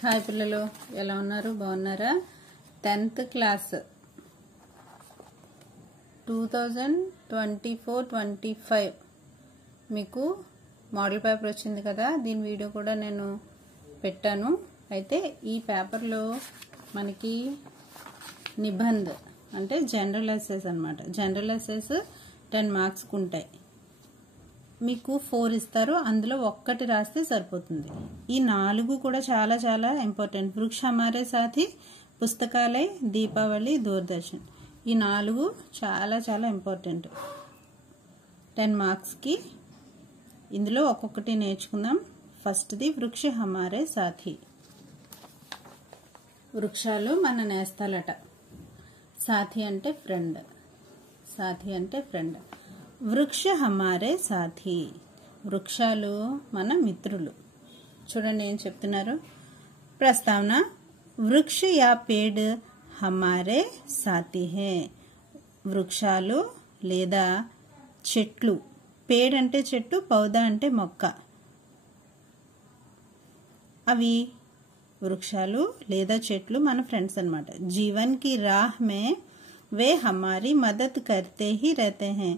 Hi పిల్లలు, ఎలా ఉన్నారు? బాగున్నారా? 10th క్లాస్ 2024-25 మీకు మోడల్ పేపర్ వచ్చింది కదా. దీని వీడియో కూడా నేను పెట్టాను. అయితే ఈ పేపర్లో మనకి నిబంధ అంటే జనరల్ ఎస్సేస్ అన్నమాట. జనరల్ ఎస్సేస్ 10 మార్క్స్కి ఉంటాయి. మీకు 4 ఇస్తారు, అందులో ఒక్కటి రాస్తే సరిపోతుంది. ఈ 4 కూడా చాలా చాలా ఇంపార్టెంట్. వృక్ష హమారే సాథీ, పుస్తకాలయ, దీపావళి, దూరదర్శన్. ఈ 4 చాలా చాలా ఇంపార్టెంట్ 10 మార్క్స్కి. ఇందులో ఒక్కొక్కటి నేర్చుకుందాం. ఫస్ట్ది వృక్ష హమారే సాథీ. వృక్షాలు మన నేస్తాలట. సాథీ అంటే ఫ్రెండ్. సాథీ అంటే ఫ్రెండ్. వృక్ష హమారే సాథీ. వృక్షాలు మన మిత్రులు. చూడండి ఏం చెప్తున్నారు. ప్రస్తావన, వృక్ష యా పేడ్ హమారే సాథీ హే. వృక్షాలు లేదా చెట్లు. పేడ్ అంటే చెట్టు, పౌదా అంటే మొక్క. అవి వృక్షాలు లేదా చెట్లు మన ఫ్రెండ్స్ అన్నమాట. జీవన్ కి రాహ్ మే వే హమారీ మదద్ కర్తే హీ రహతే హై.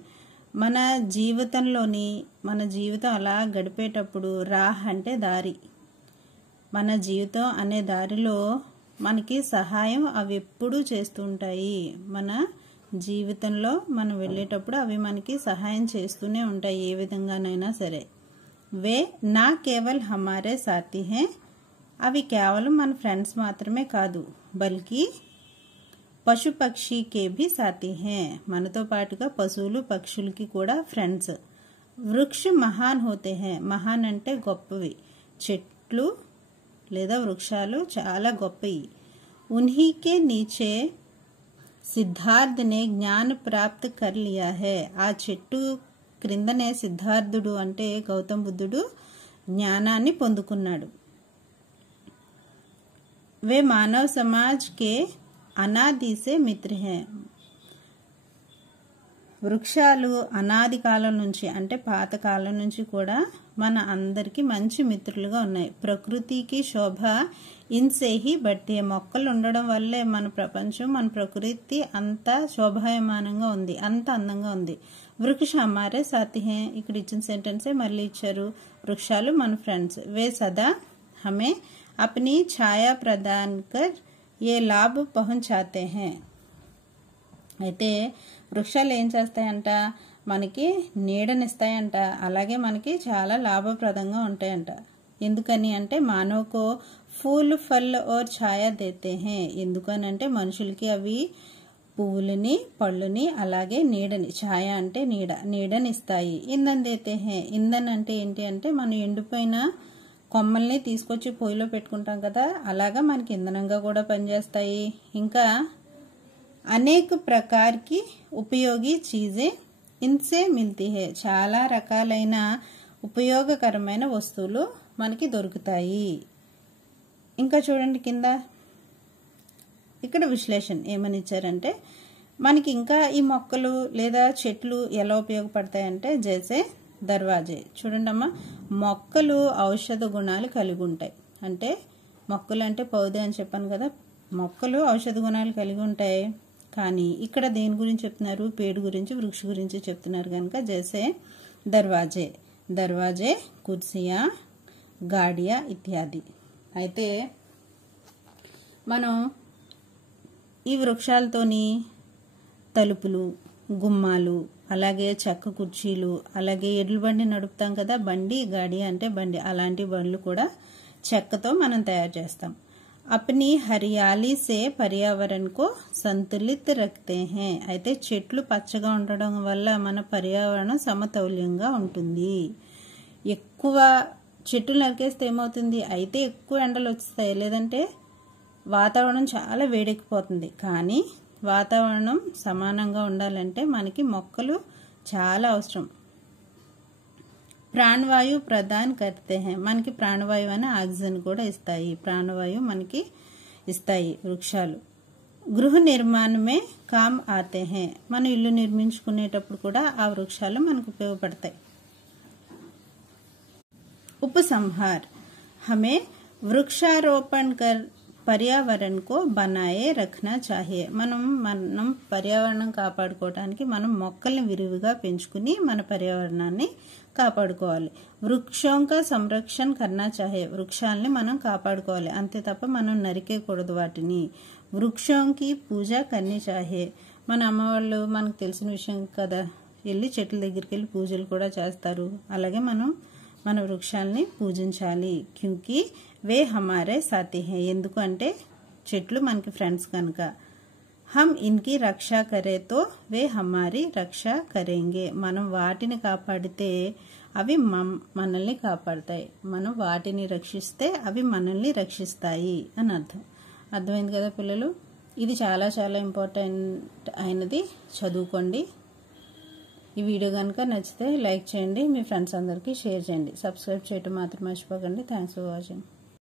మన జీవితంలోని మన జీవితం అలా గడిపేటప్పుడు రాహ్ అంటే దారి. మన జీవితం అనే దారిలో మనకి సహాయం అవి ఎప్పుడూ చేస్తూ ఉంటాయి. మన జీవితంలో మనం వెళ్ళేటప్పుడు అవి మనకి సహాయం చేస్తూనే ఉంటాయి, ఏ విధంగానైనా సరే. వే నా కేవల్ హమారే సాథీ హే. అవి కేవలం మన ఫ్రెండ్స్ మాత్రమే కాదు, బల్కి పశు పక్షి కే భీ సాథీ హే. మనతో పాటుగా పశువులు పక్షులకి కూడా ఫ్రెండ్స్. వృక్ష మహాన్ హోతే హే. మహాన్ అంటే గొప్పవి. చెట్లు లేదా వృక్షాలు చాలా గొప్పవి. ఉన్హీకే నీచే సిద్ధార్థ్ నే జ్ఞాన ప్రాప్త్ కర్ లియా హే. ఆ చెట్టు క్రిందనే సిద్ధార్థుడు అంటే గౌతమ బుద్ధుడు జ్ఞానాన్ని పొందుకున్నాడు. వే మానవ సమాజ్ కే అనాది సే మిత్ర హే. వృక్షాలు అనాది కాలం నుంచి అంటే పాత కాలం నుంచి కూడా మన అందరికి మంచి మిత్రులుగా ఉన్నాయి. ప్రకృతికి శోభ ఇన్సే హీ బట్టి. మొక్కలు ఉండడం వల్లే మన ప్రపంచం, మన ప్రకృతి అంత శోభాయమానంగా ఉంది, అంత అందంగా ఉంది. వృక్ష హమారే సాథీ హే. ఇక్కడ ఇచ్చిన సెంటెన్సే మళ్ళీ ఇచ్చారు. వృక్షాలు మన ఫ్రెండ్స్. వే సదా హమే అప్నీ ఛాయా ప్రదాన్ కర్ ఏ లాభ పహుంచాతే హే. అయితే వృక్షాలు ఏం చేస్తాయంట, మనకి నీడనిస్తాయంట, అలాగే మనకి చాలా లాభప్రదంగా ఉంటాయంట. ఎందుకని అంటే మానవకో ఫూల్ ఫల్ ఓర్ ఛాయా దేతే హే. ఎందుకనంటే మనుషులకి అవి పువ్వులని, పళ్ళుని, అలాగే నీడని, ఛాయ అంటే నీడ, నీడనిస్తాయి. ఇంధన్ దేతే హే. ఇంధన్ అంటే ఏంటి అంటే మనం ఎండిపోయిన కొమ్మల్ని తీసుకొచ్చి పొయ్యిలో పెట్టుకుంటాం కదా, అలాగా మనకి ఇంధనంగా కూడా పనిచేస్తాయి. ఇంకా అనేక ప్రకార్కి ఉపయోగి చీజే ఇన్సే మిల్తీ హే. చాలా రకాలైన ఉపయోగకరమైన వస్తువులు మనకి దొరుకుతాయి. ఇంకా చూడండి కింద ఇక్కడ విశ్లేషణ ఏమని ఇచ్చారంటే, మనకి ఇంకా ఈ మొక్కలు లేదా చెట్లు ఎలా ఉపయోగపడతాయంటే జైసే దర్వాజే. చూడండి అమ్మా, మొక్కలు ఔషధ గుణాలు కలిగి ఉంటాయి. అంటే మొక్కలు అంటే పౌదే అని చెప్పాను కదా, మొక్కలు ఔషధ గుణాలు కలిగి ఉంటాయి. కానీ ఇక్కడ దేని గురించి చెప్తున్నారు, పేడు గురించి, వృక్ష గురించి చెప్తున్నారు కనుక జైసే దర్వాజే. దర్వాజే, కుర్సియా, గాడియా ఇత్యాది. అయితే మనం ఈ వృక్షాలతోని తలుపులు, గుమ్మాలు, అలాగే చెక్క కుర్చీలు, అలాగే ఎడ్ల బండి నడుపుతాం కదా, బండి, గాడి అంటే బండి, అలాంటి బండ్లు కూడా చెక్కతో మనం తయారు చేస్తాం. అప్ని హరియాలి సే పర్యావరణ్ కో సంతులిత్ రఖతే హే. అయితే చెట్లు పచ్చగా ఉండడం వల్ల మన పర్యావరణం సమతౌల్యంగా ఉంటుంది. ఎక్కువ చెట్లు నరికేస్తే ఏమవుతుంది, అయితే ఎక్కువ ఎండలు వస్తాయి, లేదంటే వాతావరణం చాలా వేడెక్కిపోతుంది. కానీ వాతావరణం సమానంగా ఉండాలంటే మనకి మొక్కలు చాలా అవసరం. ప్రాణవాయు ప్రదాన్ కర్తే హే. మనకి ప్రాణవాయువు అనే ఆక్సిజన్ కూడా ఇస్తాయి. ప్రాణవాయువు మనకి ఇస్తాయి వృక్షాలు. గృహ నిర్మాణమే కామ్ ఆతే హే. మనం ఇల్లు నిర్మించుకునేటప్పుడు కూడా ఆ వృక్షాలు మనకు ఉపయోగపడతాయి. ఉపసంహార్, హమే వృక్షారోపణ కర్ పర్యావరణ కో బనాయే రఖనా చాహియే. మనం పర్యావరణం కాపాడుకోవడానికి మనం మొక్కల్ని విరివిగా పెంచుకుని మన పర్యావరణాన్ని కాపాడుకోవాలి. వృక్షంకా సంరక్షణ కర్నా చాహియే. వృక్షాలని మనం కాపాడుకోవాలి, అంతే తప్ప మనం నరికేయకూడదు వాటిని. వృక్షంకి పూజ కర్నీ చాహియే. మన అమ్మ వాళ్ళు మనకు తెలిసిన విషయం కదా, వెళ్ళి చెట్ల దగ్గరికి వెళ్ళి పూజలు కూడా చేస్తారు. అలాగే మనం మన వృక్షాలని పూజించాలి. క్యూంకి వే హమారే సాథీ హై. ఎందుకంటే చెట్లు మనకి ఫ్రెండ్స్ కనుక. హమ్ ఇన్కి రక్ష కరే తో వే హమారీ రక్ష కరేంగే. మనం వాటిని కాపాడితే అవి మనల్ని కాపాడతాయి, మనం వాటిని రక్షిస్తే అవి మనల్ని రక్షిస్తాయి అని అర్థం. అర్థమైంది కదా పిల్లలు? ఇది చాలా చాలా ఇంపార్టెంట్ అయినది, చదువుకోండి. ఈ వీడియో కనుక నచ్చితే లైక్ చేయండి, మీ ఫ్రెండ్స్ అందరికీ షేర్ చేయండి. సబ్స్క్రైబ్ చేయడం మాత్రం మర్చిపోకండి. Thanks for watching.